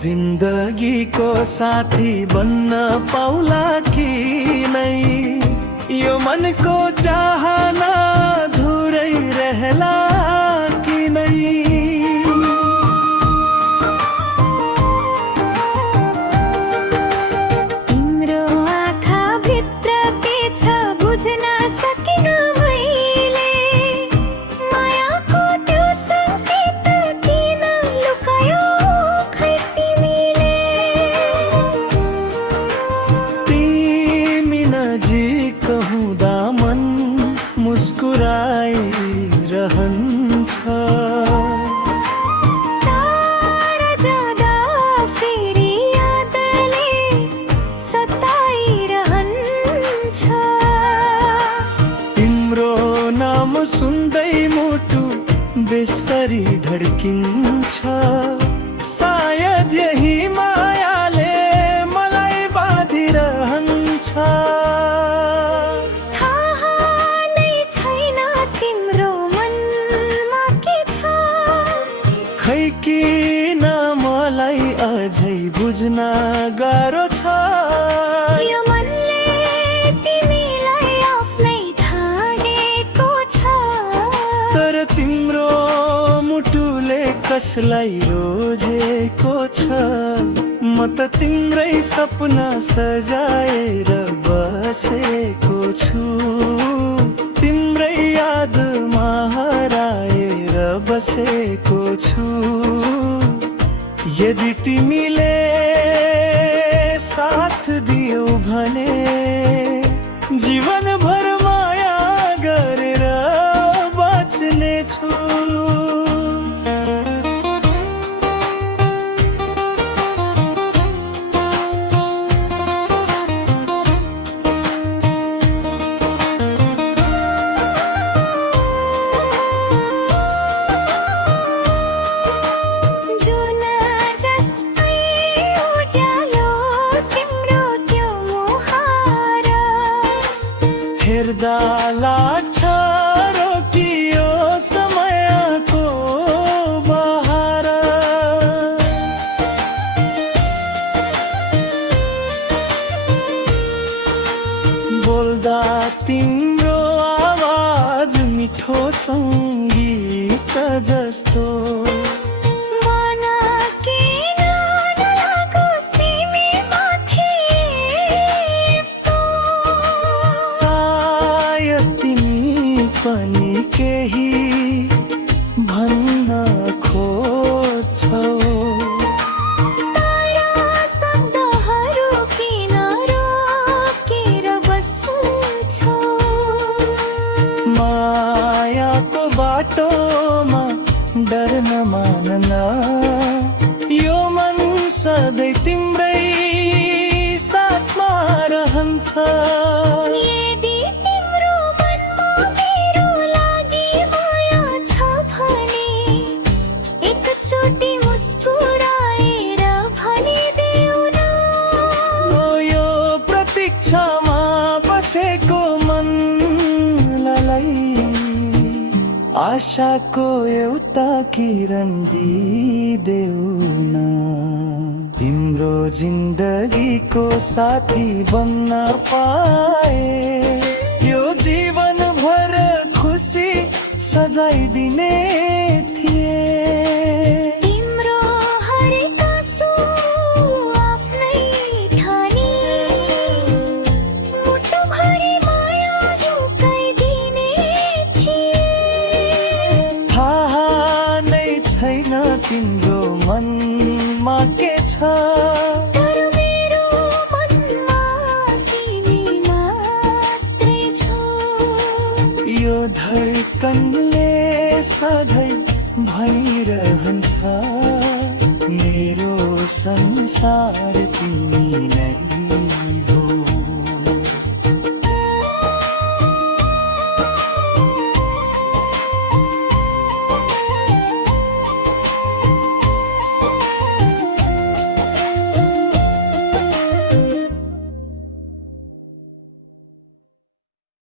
जिन्दगीको साथी बन्न पाउला कि नै, यो मनको चाहना धुरै रहला कि नै। तिम्रो आँखा भित्र के छ बुझ्न सकिन मैले, मायाको त्यो संकेत किन लुकायो खै तिमीले। तिमी नजिक हुँदा मन मुस्कुराइरहन्छ, टाढा जाँदा फेरि यादले सताइरहन्छ। तिम्रो नाम सुन्दै मुटु बेसरी धड्किन्छ, सायद यही मायाले मलाई बाँधिरहन्छ। थाहा नै छैन तिम्रो मनमा के छ, खै किन मलाई अझै बुझ्न गाह्रो छ। यो मनले तिमीलाई आफ्नै ठानेको छ। तर तिम्रो मुटुले कसलाई रोजेको छ, म त तिम्रै सपना सजाएर बसेको छु, तिम्रै यादमा हराएर बसेको छु। यदि तिमीले साथ दियौ भने जीवनभर माया गरेर बाँच्नेछु। जुन जस्तै उज्यालो तिम्रो त्यो मुहार, हेर्दा लाग्छ रोकियो समयको बहार। बोल्दा तिम्रो आवाज मिठो सङ्गीत जस्तो, मन किन नलागोस् तिमी माथि यस्तो। सायद तिमी पनि केही भन्न खोज्छौ, तर शब्दहरू किन रोकेर बस्छौ। मायाको बाटोमा डर नमान, यो मन सधैँ तिम्रै साथमा रहन्छ। यदि तिम्रो मनमा मेरो लागि माया छ भने एकचोटि मुस्कुराएर भनिदेऊ न। यो प्रतीक्षामा बसेको मनलाई आशाको एउटा किरण दिदेऊ न। तिम्रो जिन्दगीको साथी बन्न पाए, यो जीवनभर खुसी सजाइदिने थिए। तिम्रो हरेक आँसु आफ्नै ठानी, मुटुभरि माया लुकाइदिने थिए। थाहा नै छैन तिम्रो मनमा के छ, तर मेरो मनमा तिमी मात्रै छौ। यो यो धडकनले सधैँ भनिरहन्छ मेरो संसार तिमी नै